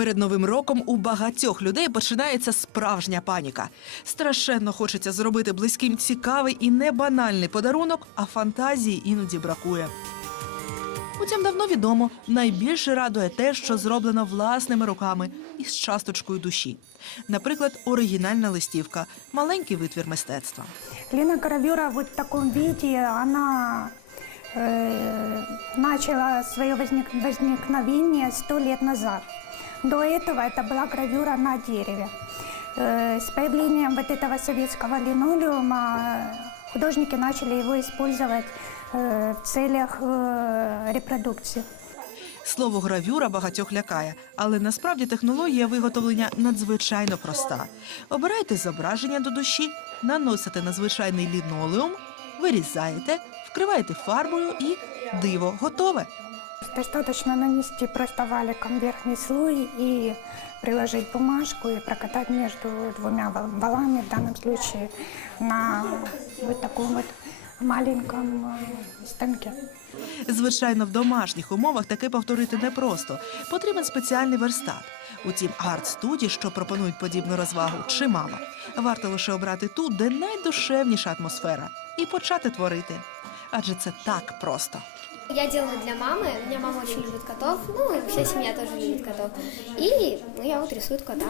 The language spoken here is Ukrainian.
Перед новим роком у багатьох людей починається справжня паніка. Страшенно хочеться зробити близьким цікавий і небанальний подарунок, а фантазії іноді бракує. Утім, давно відомо, найбільше радує те, що зроблено власними руками і з часточкою душі. Наприклад, оригінальна листівка, маленький витвір мистецтва. Линогравюра вот в таком виде, она э, начала свое возник- возникновение сто лет назад. До этого это была гравюра на дереве. Э, с появлением вот этого советского линолеума э, художники начали его использовать э, в целях э, репродукции. Слово гравюра багатьох лякає, але насправді технологія виготовлення надзвичайно проста. Обирайте зображення до душі, наносите на звичайний лінолеум, вирізаєте, вкриваєте фарбою і диво готове. Достаточно нанести просто валиком верхний слой и приложить бумажку и прокатать между двумя валами, в данном случае на вот таком вот маленьком э, станке. Звичайно, в домашніх умовах таке повторити непросто. Потрібен спеціальний верстат. Утім, арт-студій, що пропонують подібну розвагу, чимало. Варто лише обрати ту, де найдушевніша атмосфера, і почати творити. Адже це так просто. Я делаю для мамы. У меня мама очень любит котов. Ну, и вся семья тоже любит котов. И ну, я вот рисую кота.